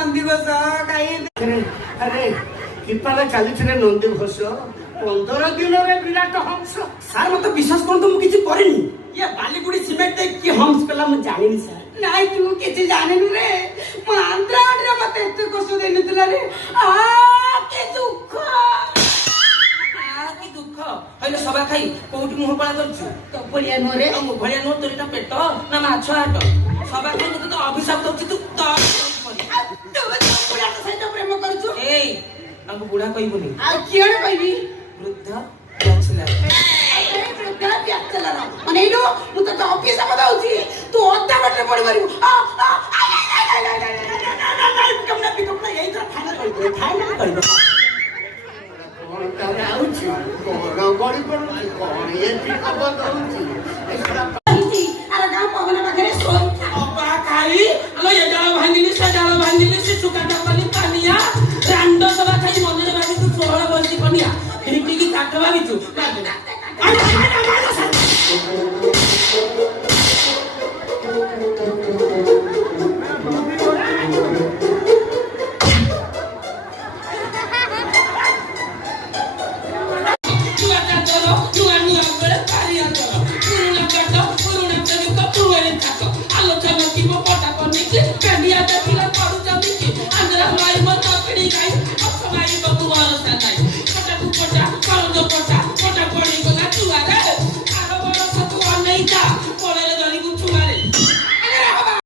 ନନ୍ଦିଘୋଷ କାହିଁ ଆରେ କିପାରେ ଚାଲିଥିଲେ ନନ୍ଦିଘୋଷ 15 ଦିନରେ ବିରାଟ ହଂସ। ସାର୍ ମତେ ବିଶ୍ୱାସ କରନ୍ତୁ ମୁଁ କିଛି କରିନି। ଇଏ ବାଲିଗୁଡି ସିମେଣ୍ଟ କି ହମ୍ସ କଲା ମୁଁ ଜାଣିନି ସାର୍। ନାଇଁ ତୁ କିଛି ଜାଣିନୁ ରେ ମୋ ଆନ୍ଧ୍ରା ଆଡରେ ମତେ ଏତେ କଷ୍ଟ ଦେଇନଥିଲା ରେ କି ଦୁଃଖ କି ଦୁଃଖ ହଇଲେ ସବା ଖାଇ କୋଉଠି ମୁହଁ କଳା କରିଛୁ? ତୋ ଭଳିଆ ନୁହଁ ରେ ମୋ ଭଳିଆ ନୁହଁ ତୋର ପେଟ ନା ମାଛ ହାଟ ସବା ଖାଇ ମତେ ତ ଅଭିଶାପ ଦଉଛି ତୁ ସହିତ ପ୍ରେମ କରୁଛୁ। ଏଇ ତାଙ୍କୁ ବୁଢା କହିବୁନି ଆଉ କିଏ କହିବି? ବୃଦ୍ଧ ମାନେ ଏଇଠୁ ମୁଁ ତତେ ଅଭିଶାପ ଦଉଛି ତୁ ଅଧା ବାଟରେ ପଡି ପାରିବୁ। ଆଲୋଚନା